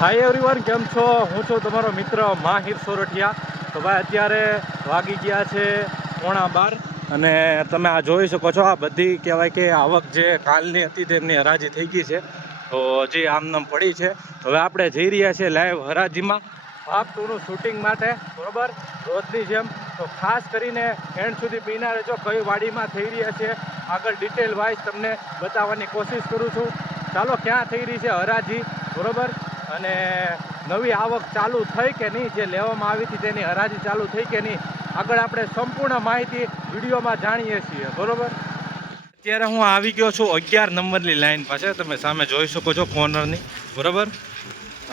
Hi everyone, કેમ છો? હું છું તમારો મિત્ર માહિર સોરઠિયા. તો ભાઈ અત્યારે વાગી ગયા છે 11:15 અને તમે આ જોઈ શકો છો. આ બધી કહેવાય કે આવક જે કાલની હતી તેમની હરાજી થઈ ગઈ છે. તો હજી આમનામ પડી છે. હવે આપણે જઈ રહ્યા છીએ લાઈવ હરાજીમાં ભાગ 2નું શૂટિંગ માટે, બરોબર, રોજની જેમ. તો ખાસ કરીને એન્ડ સુધી પીના રહેજો. કઈ વાડીમાં થઈ રહ્યા છે આગળ ડિટેલ વાઇઝ તમને બતાવવાની કોશિશ કરું છું. ચાલો, ક્યાં થઈ રહી છે હરાજી, બરોબર, અને નવી આવક ચાલુ થઈ કે નહીં, જે લેવામાં આવી હતી તેની હરાજી ચાલુ થઈ કે નહીં, આગળ આપણે સંપૂર્ણ માહિતી વિડીયોમાં જાણીએ છીએ, બરોબર. અત્યારે હું આવી ગયો છું 11 નંબરની લાઈન પાસે. તમે સામે જોઈ શકો છો કોર્નરની, બરોબર,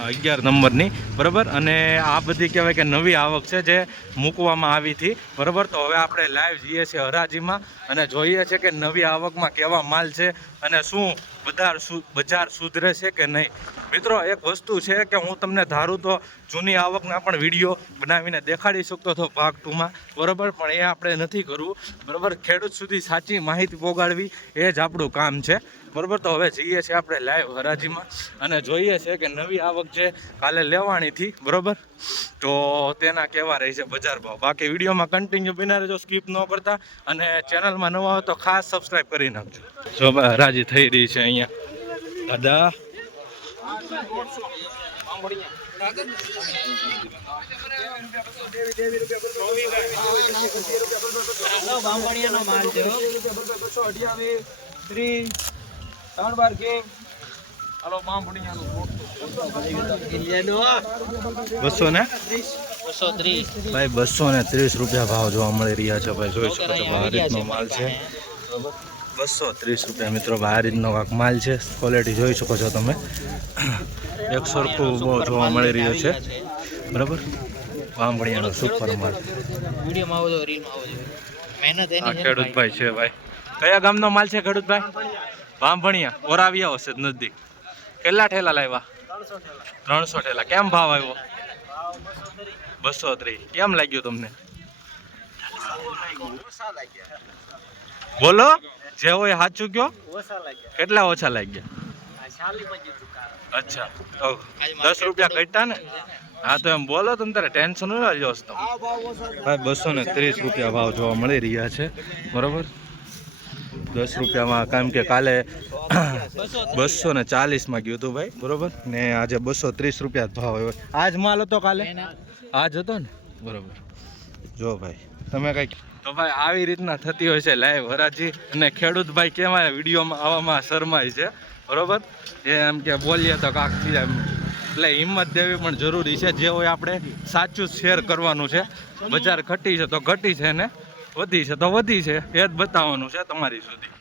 11 નંબરની, બરોબર. અને આ બધી કહેવાય કે નવી આવક છે જે મૂકવામાં આવી હતી, બરોબર. તો હવે આપણે લાઈવ જઈએ છીએ હરાજીમાં અને જોઈએ છીએ કે નવી આવકમાં કેવા માલ છે અને શું બજાર સુધરે છે કે નહીં. મિત્રો, એક વસ્તુ છે કે હું તમને ધારું તો જૂની આવકના પણ વિડીયો બનાવીને દેખાડી શકતો હતો ભાગ 2માં, બરોબર, પણ એ આપણે નથી કરવું, બરોબર. ખેડૂત સુધી સાચી માહિતી પહોંચાડવી એ જ આપણું કામ છે, બરોબર. તો હવે જઈએ છીએ આપણે લાઈવ હરાજીમાં અને જોઈએ છે કે નવી આવક જે કાલે લેવાની હતી, બરોબર, તો તેના કેવા રહી છે બજાર ભાવ. બાકી વિડીયોમાં કન્ટિન્યુ બિના રહેજો, સ્કીપ ન કરતા, અને ચેનલમાં નવા હોય તો ખાસ સબસ્ક્રાઈબ કરી નાખજો. જો હરાજી થઈ રહી છે અહીંયા દાદા. બસો ને 230 ભાઈ, 230 રૂપિયા ભાવ જોવા મળી રહ્યા છે ભાઈ. જોઈ શકો છો આ રીતનો માલ છે, 230 રૂપિયા મિત્રો. આ રીતનો કાંક માલ છે, ક્વોલિટી જોઈ શકો છો તમે. એક સરખું બહુ જોવા મળી રહ્યું છે, બરાબર. બાંભણિયાનો સુપર માલ. ખેડૂતભાઈ છે ભાઈ. કયા ગામનો માલ છે ખેડૂતભાઈ? બાંભણિયા, ઓરાવિયા હશે નજદીક. કેટલા ઠેલા લાવ્યા? 300 ઠેલા. કેમ ભાવ આવ્યો? 230. કેમ લાગ્યું તમને? બોલો, જે હોય સાચું કયો. કેટલા ઓછા લાગ્યા? અચ્છા, તો 10 રૂપિયા ઘટ્યા ને? હા, તો એમ બોલો, તમે તારે ટેન્શન ન લેજો. ભાઈ 230 રૂપિયા ભાવ જોવા મળી રહ્યા છે, બરોબર. 10 રૂપિયામાં, કારણ કે કાલે 240માં ગયું હતું ભાઈ, બરોબર, ને આજે 230 રૂપિયા જ ભાવ આવ્યો. આજ માલ હતો કાલે? આજ હતો ને, બરોબર. જો ભાઈ તમે કંઈક, તો ભાઈ આવી રીતના થતી હોય છે લાઈવ હરાજી. અને ખેડૂત ભાઈ કેવાય વિડીયોમાં આવવામાં શરમાય છે, બરોબર. એમ કે બોલીએ તો કાંક થઈ જાય, એટલે હિંમત દેવી પણ જરૂરી છે. જે હોય આપણે સાચું શેર કરવાનું છે. બજાર ઘટી છે તો ઘટી છે, ને વધી છે તો વધી છે, એ જ બતાવવાનું છે તમારી સુધી.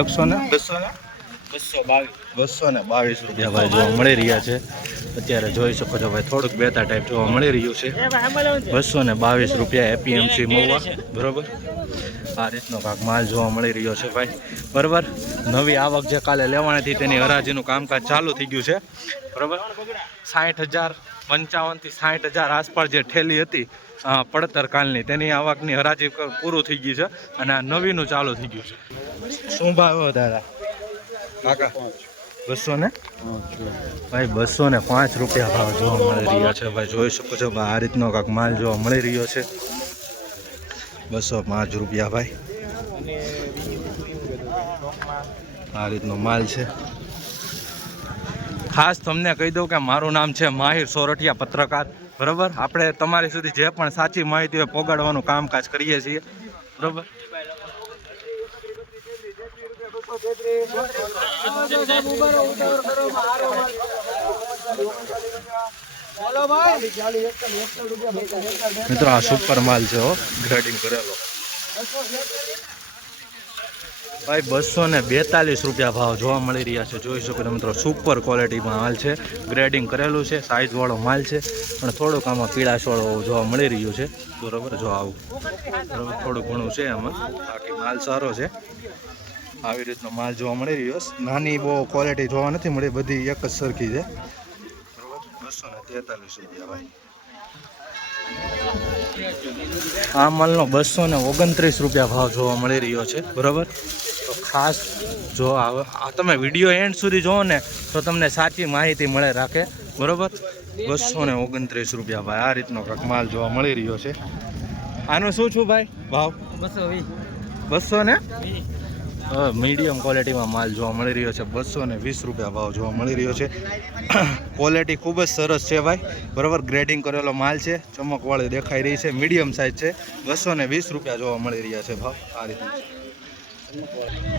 એકસો ને 222 રૂપિયા ભાઈ જોવા મળી રહ્યા છે અત્યારે. જોઈ શકો છો ભાઈ, થોડુંક બેતા ટાઈપ જોવા મળી રહ્યું છે. 222 રૂપિયા એપીએમસી મહુવા, બરોબર. આ રીતનો કાંક માલ જોવા મળી રહ્યો છે ભાઈ, બરોબર. નવી આવક જે કાલે લેવાની હતી તેની હરાજીનું કામકાજ ચાલુ થઈ ગયું છે, બરોબર. 60,000, 55 થી 60,000 આસપાસ જે ઠેલી હતી પડતર કાલની, તેની આવકની હરાજી પૂરું થઈ ગઈ છે અને આ નવીનું ચાલુ થઈ ગયું છે. શું ભાવ દાદા કાકા? 200 ને ભાઈ, 205 રૂપિયા ભાવ જોવા મળી રહ્યા છે ભાઈ. જોઈ શકો છો આ રીતનો કાંક માલ જોવા મળી રહ્યો છે. 205 રૂપિયા ભાઈ, આ રીતનો માલ છે. ખાસ તમને કહી દઉં કે મારું નામ છે માહિર સોરઠિયા, પત્રકાર, બરોબર. આપણે તમારી સુધી જે પણ સાચી માહિતી હોય પહોંચાડવાનું કામકાજ કરીએ છીએ, બરોબર. મિત્રો, આ સુપર માલ છે, ગ્રેડિંગ કરેલો ભાઈ. 242 રૂપિયા ભાવ જોવા મળી રહ્યા છે. જોઈ શકો છો મિત્રો, સુપર ક્વોલિટીમાં માલ છે, ગ્રેડિંગ કરેલું છે, સાઇઝવાળો માલ છે, પણ થોડુંક આમાં પીળાશવાળો જોવા મળી રહ્યું છે, બરોબર. જો આવું, બરોબર, થોડું ઘણું છે આમાં, બાકી માલ સારો છે. આવી રીતનો માલ જોવા મળી રહ્યો છે. નાની બહુ ક્વોલિટી જોવા નથી મળી, બધી એક જ સરખી છે, બરોબર. 243 રૂપિયા ભાઈ. આ માલનો 229 રૂપિયા ભાવ જોવા મળી રહ્યો છે, બરાબર. તો ખાસ જો આ તમે વિડીયો એન્ડ સુધી જોવો ને તો તમને સાચી માહિતી મળે રાખે, બરાબર. 229 રૂપિયા ભાઈ, આ રીતનો કાંક માલ જોવા મળી રહ્યો છે. આનો શું છું ભાઈ ભાવ? 200 ને મીડિયમ ક્વોલિટીમાં માલ જોવા મળી રહ્યો છે. 220 રૂપિયા ભાવ જોવા મળી રહ્યો છે. ક્વોલિટી ખૂબ જ સરસ છે ભાઈ, બરાબર. ગ્રેડિંગ કરેલો માલ છે, ચમકવાળી દેખાઈ રહી છે, મીડિયમ સાઇઝ છે. 220 રૂપિયા જોવા મળી રહ્યા છે ભાવ આ રીતે.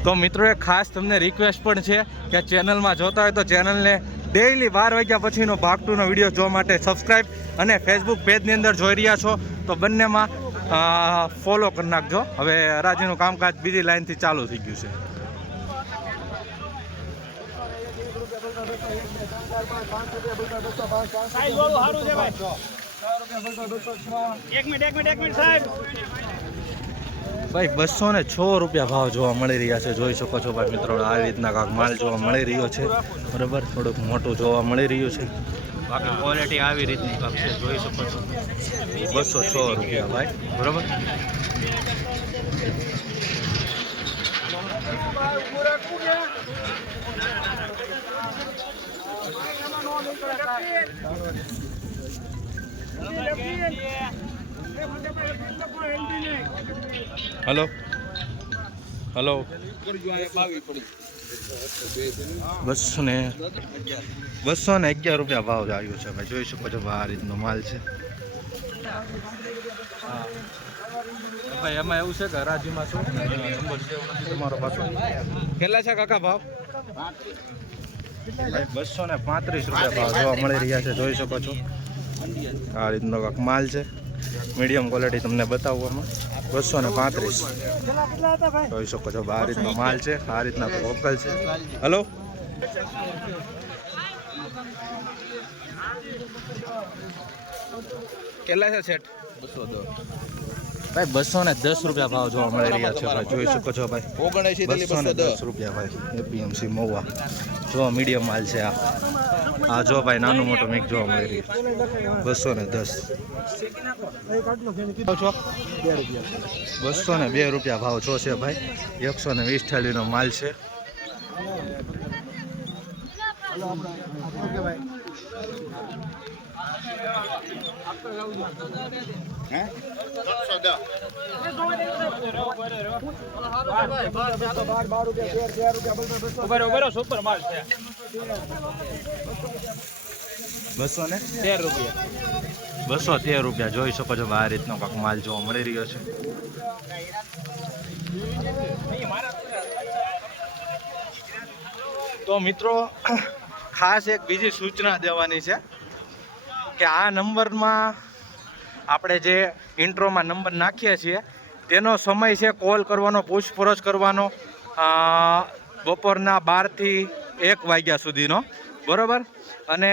તો મિત્રો એક ખાસ તમને રિક્વેસ્ટ પણ છે કે ચેનલમાં જોતા હોય તો ચેનલને ડેઈલી 12 વાગ્યા પછીનો ભાગ 2 નો વિડીયો જોવા માટે સબસ્ક્રાઈબ અને ફેસબુક પેજની અંદર જોઈ રહ્યા છો તો બંનેમાં ફોલો કરી નાખજો. હવે હરાજીનું કામકાજ બીજી લાઈનથી ચાલુ થઈ ગયું છે. ભાઈ 206 રૂપિયા ભાવ જોવા મળી રહ્યા છે, જોઈ શકો છો ભાઈ મિત્રો. આ રીતના કાંક માલ જોવા મળી રહ્યો છે, બરાબર. થોડુંક મોટું જોવા મળી રહ્યું છે, બાકી ક્વોલિટી આવી રીતની કાંક છે, જોઈ શકો છો. 206 રૂપિયા ભાઈ, બરાબર. હલો હલો 211 રૂપિયા ભાવ આવ્યો છે ભાઈ, જોઈ શકો છો. આ રીતનો માલ છે. હા ભાઈ એમાં એવું છે કે હરાજીમાં શું નંબર છે તમારો પાછો કેટલા છે કાકા ભાવ? ભાઈ 235 રૂપિયા ભાવ જોવા મળી રહ્યા છે, જોઈ શકો છો. આ રીતનો કાંક માલ છે, મીડિયમ ક્વોલિટી તમને બતાવવામાં. 235 જોઈ શકો છો. આ રીતનો માલ છે, આ રીતના વોકલ છે. હલો કેટલા છે સેટ? 210 ભાઈ. 210 રૂપિયા ભાવ જોવા મળી રહ્યા છે ભાઈ, જોઈ શકો છો ભાઈ. 210 રૂપિયા ભાઈ, એપીએમસી મહુવા. જો મીડિયમ માલ છે આ જો ભાઈ, નાનું મોટું મિક્સ જોવા મળી રહ્યું. 210 202 રૂપિયા ભાવ છો છે ભાઈ. 120 થાળીનો માલ છે. સુપર માલ છે. 213 રૂપિયા જોઈ શકો છો. આ રીતનો કાંક માલ જોવા મળી રહ્યો છે. તો મિત્રો ખાસ એક બીજી સૂચના દેવાની છે કે આ નંબરમાં આપણે જે ઇન્ટ્રોમાં નંબર નાખીએ છીએ તેનો સમય છે કોલ કરવાનો, પૂછપરછ કરવાનો બપોરના 12 થી 1 વાગ્યા સુધીનો, બરાબર. અને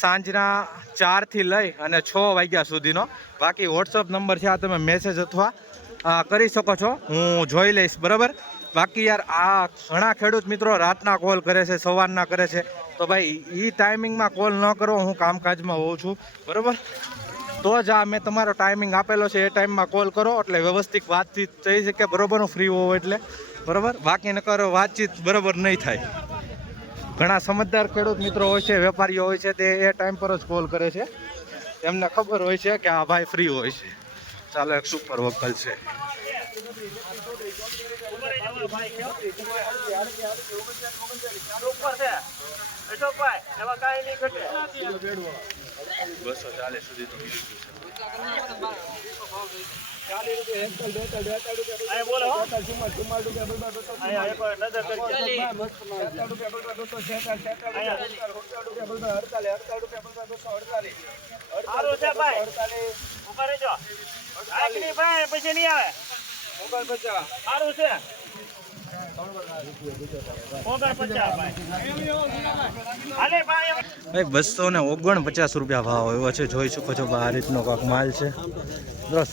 સાંજના 4 થી લઈ અને 6 વાગ્યા સુધીનો. બાકી વોટ્સઅપ નંબર છે, આ તમે મેસેજ અથવા કરી શકો છો, હું જોઈ લઈશ, બરાબર. બાકી યાર આ ઘણા ખેડૂત મિત્રો રાતના કોલ કરે છે, સવારના કરે છે, તો ભાઈ એ ટાઈમિંગમાં કોલ ન કરો, હું કામકાજમાં હોઉં છું, બરાબર. તો જ આ મેં તમારો ટાઈમિંગ આપેલો છે એ ટાઈમમાં કોલ કરો એટલે વ્યવસ્થિત વાતચીત થઈ શકે, બરાબર. હું ફ્રી હોઉં એટલે, બરાબર. બાકી ન કરો વાતચીત બરાબર નહીં થાય. ઘણા સમજદાર ખેડૂત મિત્રો હોય છે, વેપારીઓ હોય છે, તે એ ટાઈમ પર જ કોલ કરે છે, એમને ખબર હોય છે કે આ ભાઈ ફ્રી હોય છે. ચાલો એક સુપર વકલ છે. 240 સુધી તો મિલી પછી નહીં આવે. સારું છે. ભાઈ 249 રૂપિયા ભાવ આવ્યો છે. જોઈ શકો છો આ રીતનો કાંક માલ છે.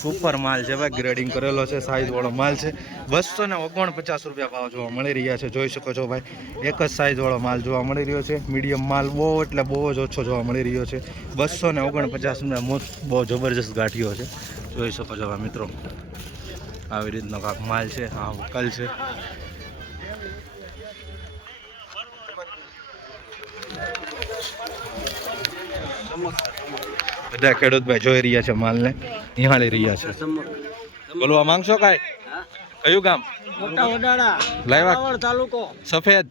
સુપર માલ છે ભાઈ, ગ્રેડિંગ કરેલો છે, સાઈઝ વાળો માલ છે. 249 રૂપિયા ભાવ જોવા મળી રહ્યા છે. જોઈ શકો છો ભાઈ, એક જ સાઈઝ વાળો માલ જોવા મળી રહ્યો છે. મીડિયમ માલ બહુ એટલે બહુ જ ઓછો જોવા મળી રહ્યો છે. 249 બહુ જબરજસ્ત ગાંઠિયો છે. જોઈ શકો છો ભાઈ મિત્રો, આવી રીતનો કાંક માલ છે. આ વકલ છે. બધા ખેડૂત ભાઈ જોઈ રહ્યા છે માલને, નિહાળી રહ્યા છે. બોલવા માંગશો કાંઈ? કયું ગામ? મોટા વડાળા, લાવ્યા તાલુકો, સફેદ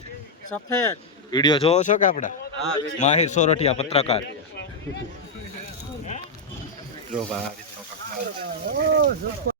સફેદ. વિડીયો જોવો છો કે આપડા? માહિર સોરઠિયા પત્રકાર. જો ભાઈ આ રીતનો કાંક માલ.